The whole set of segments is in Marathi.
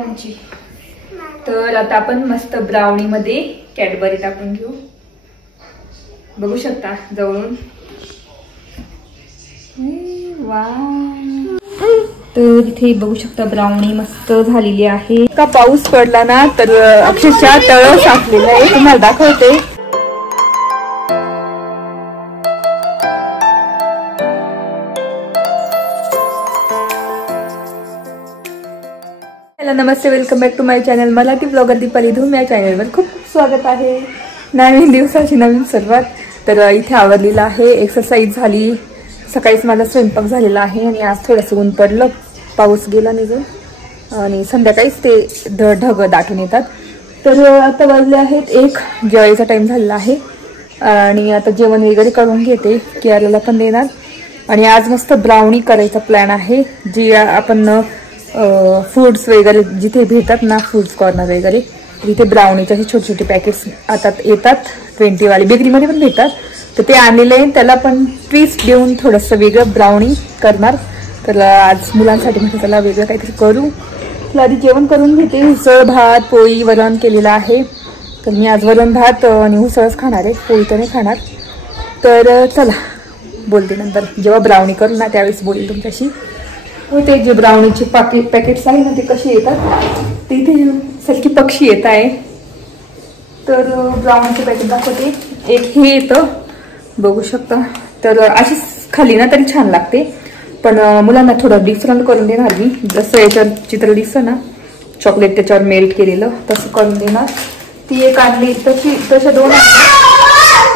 आमची तर आता आपण मस्त ब्राउनी मध्ये कॅडबरी टाकून घेऊ. बघू शकता जवळून. तर इथे बघू शकता ब्राउनी मस्त झालेली आहे. का पाऊस पडला ना तर अक्षरशः तळ साचलेलं आहे. तुम्हाला दाखवते. नमस्ते, welcome back to my channel Marathi blogger Deepali Dhoom. या चॅनलवर खूप खूप स्वागत आहे. नवीन दिवसाची नवीन सुरुवात. तर इथे आवरलेलं आहे. एक्सरसाइज झाली. सकाळीच माझा स्वयंपाक झालेला आहे आणि आज थोडंसं ऊन पडलं. पाऊस गेला निघून आणि संध्याकाळीच ते ढग दाटून येतात. तर आता वाजले आहेत 1. जेवायचा टाइम झालेला आहे आणि आता जेवण वगैरे करून घेते. कियाराला पण देणार. आणि आज मस्त ब्राउनी करायचा प्लॅन आहे. जी आपण फूड्स वगैरे जिथे भेटतात ना, फूड्स कॉर्नर वगैरे तिथे ब्राउनीचे असे छोटे छोटे पॅकेट्स आता येतात. 20 वाले बेकरीमध्ये पण भेटतात. तर ते आणलेले आहे. त्याला पण ट्विस्ट देऊन थोडंसं वेगळं ब्राउनी करणार. तर आज मुलांसाठी म्हणजे त्याला वेगळं काहीतरी करू. तर आधी जेवण करून घेते. उसळ, भात, पोळी, वरण केलेलं आहे. तर मी आज वरण भात आणि उसळच खाणार आहे. पोळी तर नाही खाणार. तर चला बोलते नंतर. जेव्हा ब्राउनी करू ना त्यावेळेस बोलेल तुमच्याशी. हो, ते जे ब्राउनीचे पॅकेट्स आहे ना ते कसे येतात. तिथे सारखी पक्षी येत आहे. तर ब्राउनीचे पॅकेट दाखवते. एक हे येतं बघू शकता. तर अशीच खाली ना तरी छान लागते. पण मुलांना थोडं डिफरंट करून देणार मी. जसं याच्यावर चित्र दिसतं ना, चॉकलेट त्याच्यावर मेल्ट केलेलं तसं करून देणार. ती एक आणली तशा 2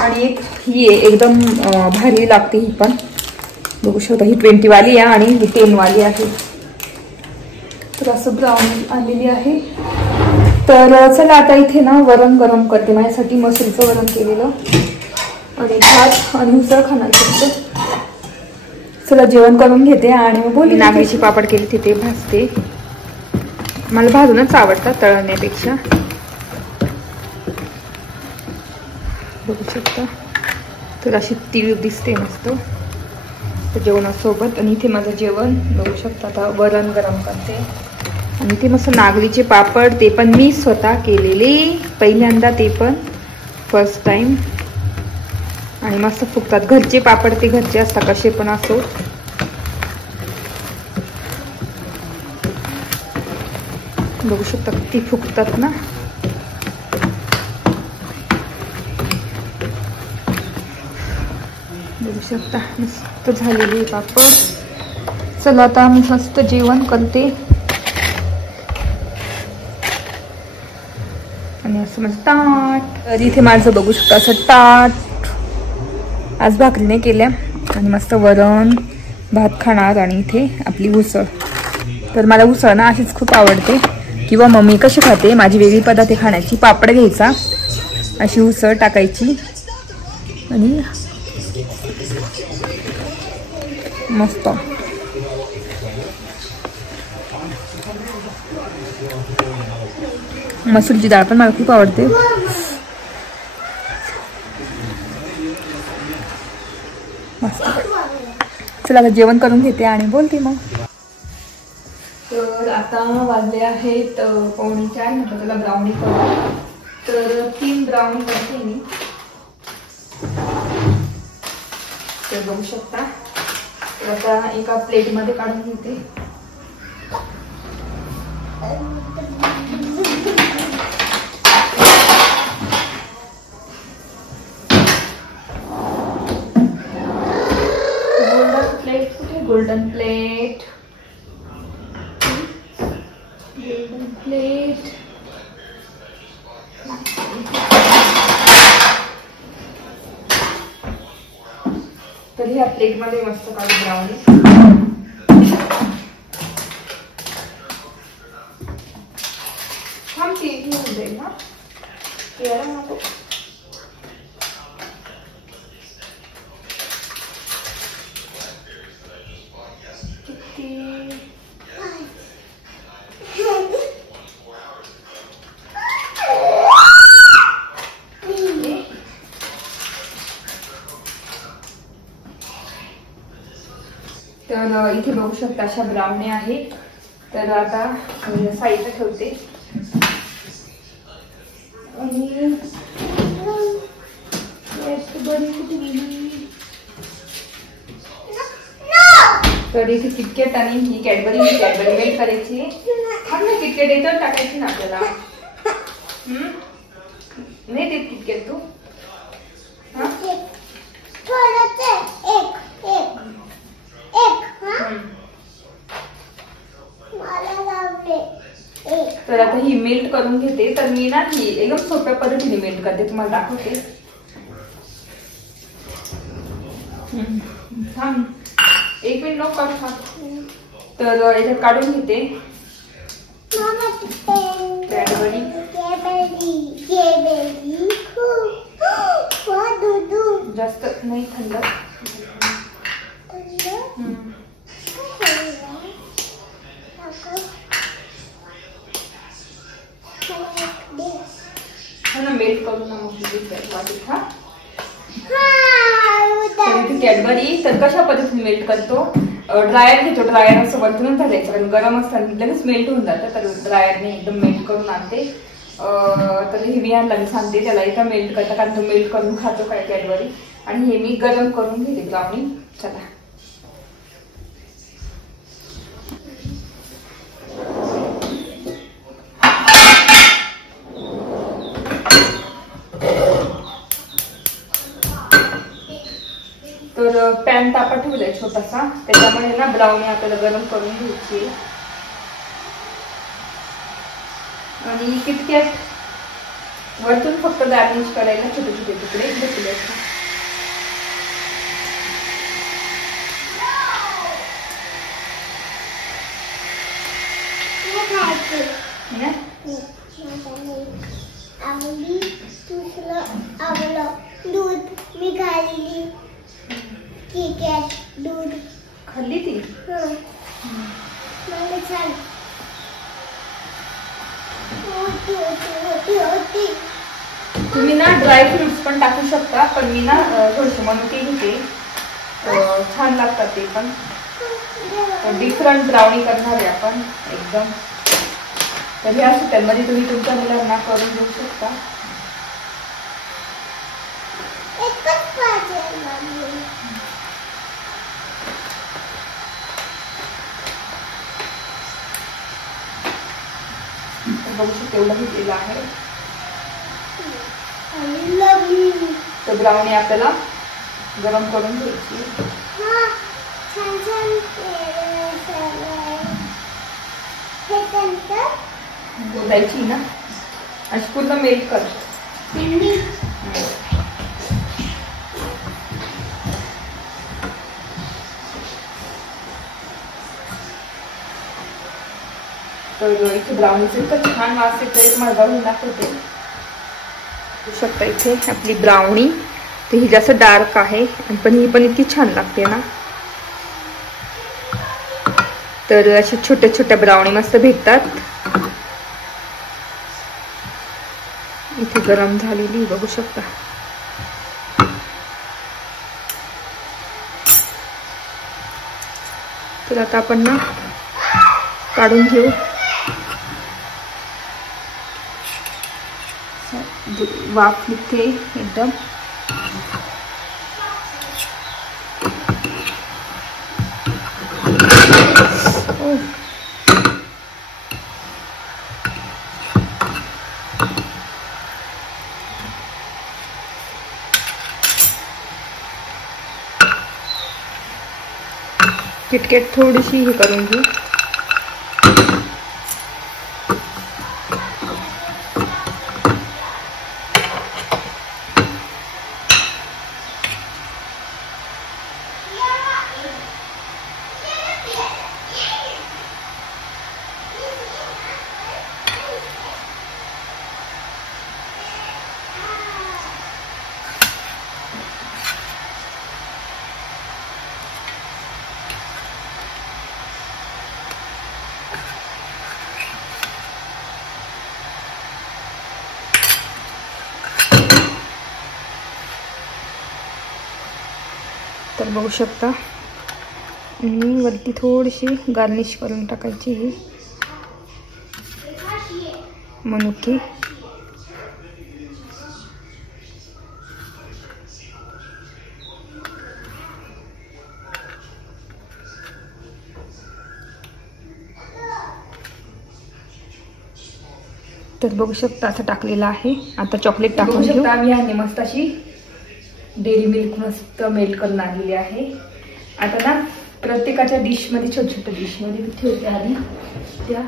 आणि एक ही आहे. एकदम भारी लागते ही पण. बघू शकता ही 20 वाली आहे आणि ही 10 वाली आहे. तर असं ब्राउनी आणलेली आहे. तर चला आता इथे ना वरण गरम करते. माझ्यासाठी मसूरचं वरण केलेलं आणि भात आणि उसळ खाणार फक्त. चला जेवण करून घेते आणि मग बोलली. नागलीची पापड केली तिथे भाजते. मला भाजूनच आवडतात तळण्यापेक्षा. बघू शकता. तर अशी तीळ दिसते मस्त जेवणासोबत. आणि इथे माझं जेवण बघू शकता. आता वरण गरम करते आणि ते मस्त नागलीचे पापड. ते पण मी स्वतः केलेले पहिल्यांदा. ते पण फर्स्ट टाइम. आणि मस्त फुगतात. घरचे पापड ते घरचे असतात कसे पण असो. बघू शकता किती फुगतात ना. बघू शकता मस्त झालेली पापड. चला आता मी मस्त जेवण करते. आणि असं माझं ताट. तर इथे माझं बघू शकता असं ताट. आज भाकरीने केल्या आणि मस्त वरण भात खाणार. आणि इथे आपली उसळ. तर मला उसळ ना अशीच खूप आवडते. किंवा मम्मी कशी खाते माझी वेगळी पद्धत आहे खाण्याची. पापड घ्यायचा, अशी उसळ टाकायची आणि मस्त. मसूरची डाळ पण मला खूप आवडते. मस्त. चला आता जेवण करून घेते आणि बोलते मग. तर आता वाजले आहेत 3:45. म्हटलं त्याला ब्राउनी करू. तर 3 ब्राउनी करते मी. तर बघू शकता. तर आता एका प्लेटमध्ये काढून घेते. गोल्डन प्लेट कुठे? Golden plate. Golden plate. तर ह्या प्लेटमध्ये मस्त काढू ब्राउनी. थांबते घेऊन जाईल ना. नको. तर बघू शकता अशा ब्राउनी आहेत. तर आता साईडला ठेवते आणि तर इथे किटकॅट आणि ही कॅडबरी मेल्ट करायची. किटकॅट याच्यावर टाकायची ना आपल्याला. नाही देत किटकॅट तू. तर आता ही मेल्ट करून घेते. तर मी ना ही एकदम सोप्या पद्धतीने मेल्ट करते, तुम्हाला दाखवते. थांब 1 मिनिट नको काढू. तर याच्यात काढून घेते जास्त नाही थंड. मेल्ट करून कॅडबरी. तर कशा पद्धतीने मेल्ट करतो, ड्रायर घेतो. ड्रायर असं वरतूनच घालायचं कारण गरम असताना लगेच मेल्ट होऊन जातं. तर ड्रायरने एकदम मेल्ट करून आणते. तर हे मी आणला, मी सांगते त्याला इथं मेल्ट करता कारण तो मेल्ट करून खातो काय कॅडबरी. आणि हे मी गरम करून घेते ब्राउनी. चला तर पॅन तापा ठेवलाय छोटासा, त्याच्यामध्ये ना ब्राउनी आपल्याला गरम करून घ्यायची. आणि किटकॅट वरतून फक्त गार्निश करायला छोटे छोटे तुकडे घेतले. दूध मी खाल्ली. किटकॅट दूध खाल्ली ती. तुम्ही ना ड्राय फ्रुट्स पण टाकू शकता, पण मी ना थोडीशी मनुके घेते, छान लागतात ते पण. डिफरंट ब्राउनी करणार आहे आपण एकदम. तर ह्या सुट्ट्यांमध्ये तुम्ही तुमच्या मुलांना करून देऊ शकता. बघू शकता एवढं घेतलेलं आहे. तर ब्राउनी आपल्याला गरम करून घ्यायची. जायची ना आणि पूर्ण मेल्ट कर. तर इथे ब्राउनीचे इतकं छान वास येतोय, तुम्हाला जाऊन दाखवते. बघू शकता इथे आपली ब्राउनी. तर ही जास्त डार्क आहे पण ही पण इतकी छान लागते ना. तर अशा छोट्या छोट्या ब्राउनी मस्त भेटतात. इथे गरम झालेली बघू शकता. तर आता आपण ना काढून घेऊ. वाफ निघते एकदम. किटकॅट थोडीशी हे करून घेऊ. तर बघू शकता आणि वरती थोडीशी गार्निश करून टाकायची मनुके. तर बघू शकता असं टाकलेलं आहे. आता चॉकलेट टाकून घेऊ. आम्ही आणि मस्त अशी डेअरी मिल्क मस्त मेल्ट करून आणलेली आहे. आता ना प्रत्येकाच्या डिशमध्ये छोट्या छोट्या डिशमध्ये ठेवते आधी त्या,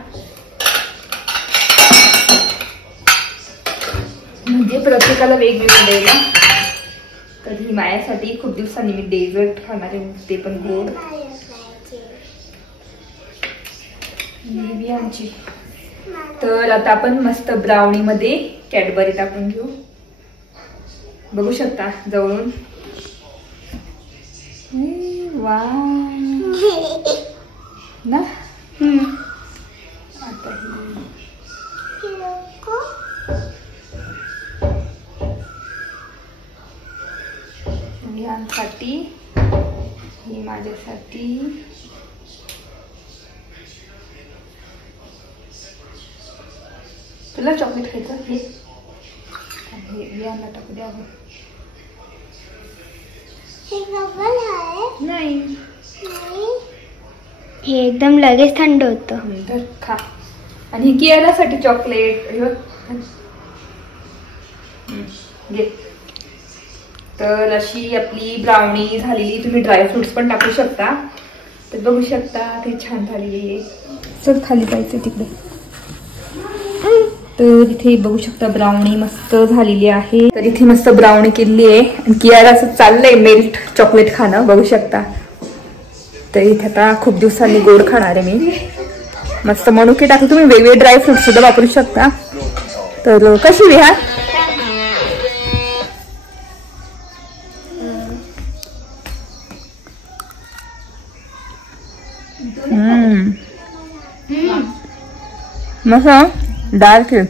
म्हणजे प्रत्येकाला वेगवेगळं द्यायला. तर ही माझ्यासाठी खूप दिवसांनी मी डेझर्ट खाणार आहे, ते पण गोड. आमची तर आता आपण मस्त ब्राउनी मध्ये कॅडबरी टाकून घेऊ. बघू शकता जवळून. वा ना. आता यांसाठी, ही माझ्यासाठी. तुला चॉकलेट खायचं हे यांना टाकू द्या. नाही हे एकदम लगेच थंड होतं. तर खा. आणि कियारासाठी चॉकलेट घे. तर अशी आपली ब्राउनी झालेली. तुम्ही ड्रायफ्रुट्स पण टाकू शकता. तर बघू शकता ते छान झालेली आहे. सर खाली पाहिजे तिकडे. तर इथे बघू शकता ब्राउनी मस्त झालेली आहे. तर इथे मस्त ब्राउनी केलेली आहे. आणि कियारा असं चाललंय मेल्ट चॉकलेट खाणं. बघू शकता. तर इथे आता खूप दिवसांनी गोड खाणार आहे मी. मस्त मनुके टाकले. तुम्ही वेगवेगळे ड्रायफ्रूट सुद्धा वापरू शकता. तर कशी विहार मस्त डार्क आहे.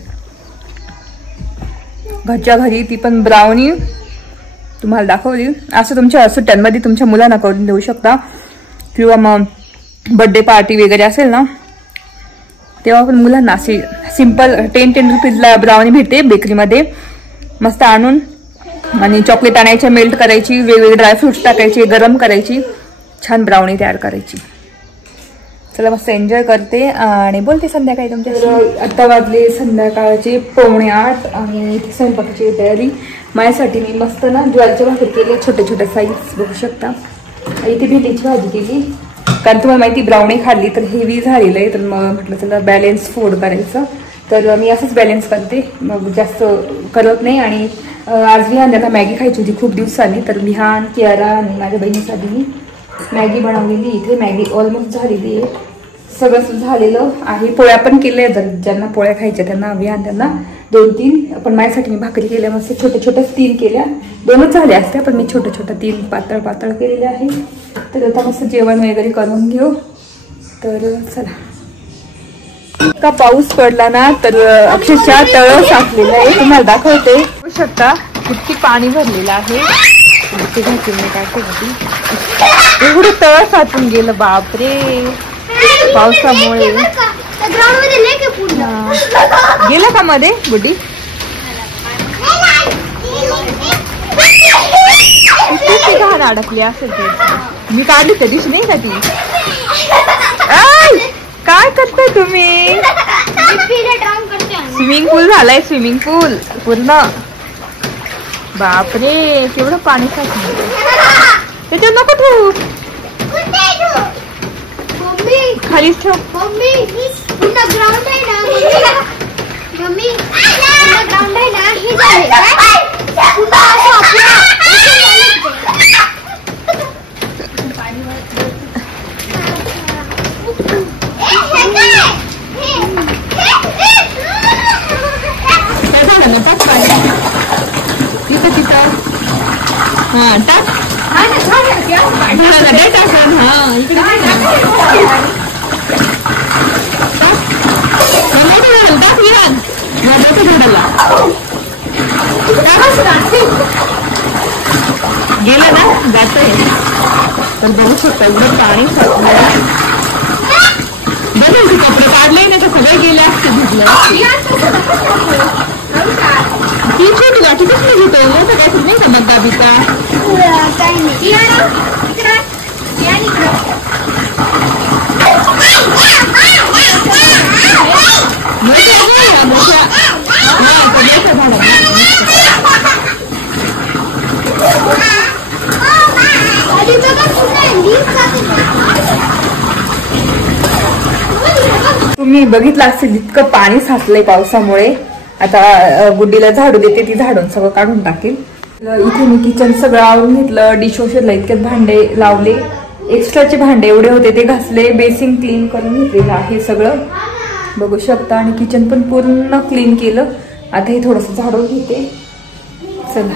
घरच्या घरी ती पण ब्राउनी तुम्हाला दाखवली. असं तुमच्या सुट्ट्यांमध्ये तुमच्या मुलांना करून देऊ शकता. किंवा मग बर्थडे पार्टी वगैरे असेल ना, तेव्हा पण मुलांना अशी सिंपल 10 रुपीजला ब्राउनी भेटते बेकरीमध्ये. मस्त आणून आणि चॉकलेट आणायच्या, मेल्ट करायची, वेगवेगळे ड्रायफ्रुट्स टाकायचे, गरम करायची, छान ब्राउनी तयार करायची. चला मस्त एन्जॉय करते आणि बोलते संध्याकाळी तुमच्या. आता वाजले संध्याकाळचे 7:45 आणि इथे स्वयंपाकाची तयारी. माझ्यासाठी मी मस्त ना ज्वारीच्या भाकरी केली, छोट्या छोट्या साईज बघू शकता. इथे भेंडीची भाजी केली, कारण तुम्हाला माहिती ब्राउनी खाल्ली तर हेवी झालेलं आहे. तर मग म्हटलं चला बॅलेन्स फूड करायचं. तर मी असंच बॅलेन्स करते, मग जास्त करत नाही. आणि आज विहान त्यांना मॅगी खायची होती खूप दिवसांनी. तर विहान, कियारा आणि माझ्या बहिणीसाठी मी मॅगी बनवलेली. इथे मॅगी ऑलमोस्ट झालेली आहे, सगळं झालेलं आहे. पोळ्या पण केल्या, ज्यांना पोळ्या खायच्या त्यांना विहान त्यांना 2-3. पण माझ्यासाठी मी भाकरी केल्या मस्त छोट्या छोट्या 3 केल्या. 2च झाल्या असत्या, पण मी छोट्या छोट्या 3 पातळ पातळ केलेल्या आहे. तर आता मस्त जेवण वगैरे करून घेऊ. तर चला. का पाऊस पडला ना तर अक्षरशः तळ साचलेलं आहे. तुम्हाला दाखवते. बघू शकता किती पाणी भरलेलं आहे. एवढं तळ साचून गेलं बापरे पावसामुळे. गेलं का मध्ये बुड्डी? घाण अडकली असेल ते. मी काढली त्या दिवशी नाही का ती. काय करताय तुम्ही? स्विमिंग पूल झालाय, स्विमिंग पूल पूर्ण. बापरे केवढं पाणी साचलं. त्याच्यात नको ठेवू, खालीच ठेव. ग्राउंड आहे ना मम्मी, ग्राउंड आहे ना हे टाक. गेलं ना जातोय. तर बघू शकता बघा एवढं पाणी साचलंय. बघा ते कपडे काढले नाही तर सगळे गेले असते भिजले. ती छोटी गाठी कसली घेतो मोठं काहीतरी नाही का मग गाबीचा काही नाही. तुम्ही बघितलं असेल इतकं पाणी साचलंय पावसामुळे. आता गुड्डीला झाडू देते, ती झाडून सगळं काढून टाकेल. इथे मी किचन सगळं आवरून घेतलं. डिशवॉशरला इतक्यात भांडे लावले, एक्स्ट्राचे भांडे एवढे होते ते घासले. बेसिंग क्लीन करून घेतलेलं आहे सगळं बघू शकता. आणि किचन पण पूर्ण क्लीन केलं. आता हे थोडंसं झाडून घेते. चला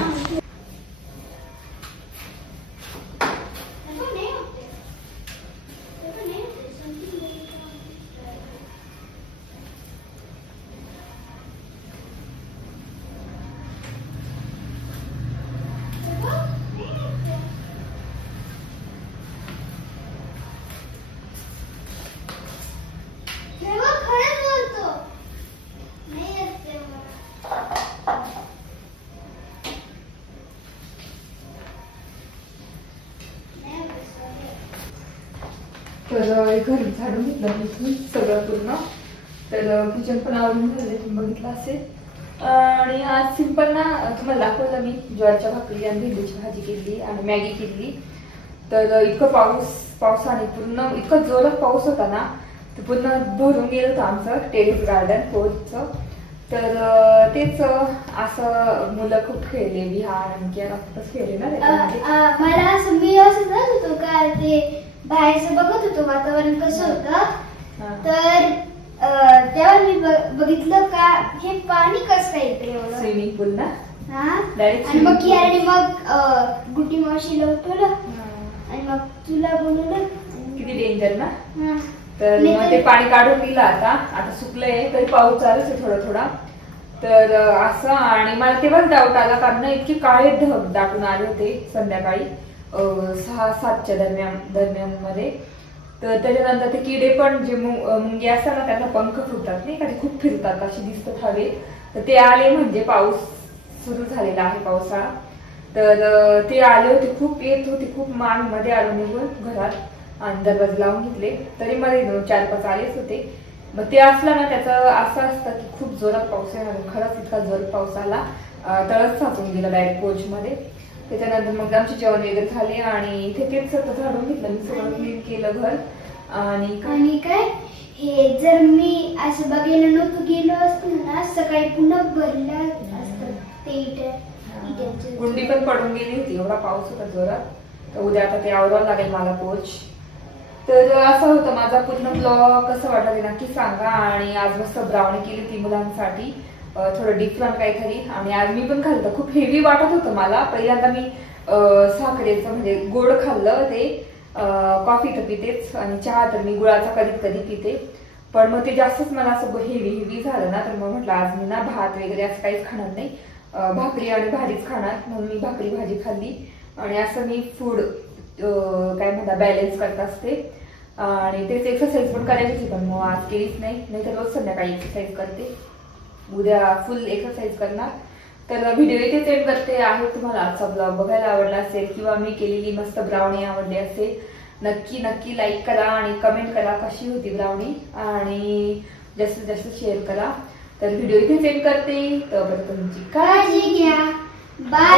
तर घर झाडून घेतलं सगळं पूर्ण. तर किचन पण आवडून झाले तुम्ही बघितलं असेल. आणि आज सिंपल ना तुम्हाला दाखवलं मी ज्वारीच्या भाकरी आणि भेंडीची भाजी केली आणि मॅगी केली. तर इतकं पावसाने पूर्ण इतकं जोरात पाऊस होता ना, तर पूर्ण भरून गेलं होतं आमचं टेरेस गार्डन पोर्चचं. तर तेच असं मुलं खूप खेळले, विहार आणखी खूपच खेळले ना त्याच्यामध्ये. मला असं मी असं जात होतो का ते बाहेरचं बघत होतो वातावरण कसं होतं. तर तेव्हा मी बघितलं का हे पाणी कसं काय येते एवढं स्विमिंग पूल ना. आणि मग कियाने मग गुड्डी मावशीला उठवलं आणि मग तुला बोलवलं. किती डेंजर ना. तर मग ते पाणी काढून दिलं. आता सुकलंय तरी पाऊस चालूच आहे थोडा थोडा. तर असं आणि मला तेव्हाच डाऊट आला कारण इतके काळे ढग दाटून आले होते संध्याकाळी 6-7च्या दरम्यान मध्ये. तर त्याच्यानंतर ते किडे पण जे मुंगे असतात ना त्यांना पंख फुटतात नाही का, ते खूप फिरतात असे दिसतात हवे. तर ते आले म्हणजे पाऊस सुरू झालेला आहे पावसाळा. तर ते आले होते, खूप येत होते, खूप मान मध्ये आलो निघून घरात आणि दरवाजे लावून घेतले. तरी मध्ये 4-5 आलेच होते. मग ते असलं ना त्याचं असं असतं की खूप जोरात पाऊस येणार. खरंच इतका जोरात पाऊस आला, तळच साचून गेला डायरेक्ट पोच मध्ये. त्याच्यानंतर मग आमचे जेवण वगैरे झाले आणि इथे तेच झाडून घेतलं मी, सगळं क्लीन केलं घर. आणि काय हे जर मी असं बघायला नव्हतं गेलो असतो ना सकाळी पुन्हा भरलं असतं ते कुंडी पण पडून गेली होती, एवढा पाऊस होता जोरात. तर उद्या आता ते आवरावं लागेल मला पोच. तर असं होतं माझा पूर्ण ब्लॉग. कसं वाटलं नक्की सांगा. आणि आज मस्त ब्राउनी केली ती मुलांसाठी, थोडं डिफरंट काहीतरी. आणि आज मी पण खाल्लं, खूप हेवी वाटत होतं मला. पहिल्यांदा मी साखरेचं म्हणजे गोड खाल्लं, ते कॉफी तर पितेच आणि चहा तर मी गुळाचा कधी पिते. पण मग ते जास्तच मला असं हेवी झालं ना, तर मग म्हटलं आज मी ना भात वगैरे असं काहीच खाणार नाही, भाकरी आणि भाजीच खाणार. म्हणून मी भाकरी भाजी खाल्ली. आणि असं मी फूड काय म्हणता बॅलन्स करत असते. आणि तेच एक्सरसाइज पण करायची होती पण मग आज केलीच नाही तर रोज संध्याकाळी एक्सरसाइज करते. उद्या फुल एक्सरसाइज करणार. तर व्हिडिओ इथे सेंड करते आहे. तुम्हाला आजचा ब्लॉग बघायला आवडला असेल किंवा मी केलेली मस्त ब्राउनी आवडली असेल, नक्की लाईक करा आणि कमेंट करा कशी होती ब्राउनी. आणि जास्तीत जास्त शेअर करा. तर व्हिडिओ इथे सेंड करते. तर तुमची काळजी घ्या. बाय.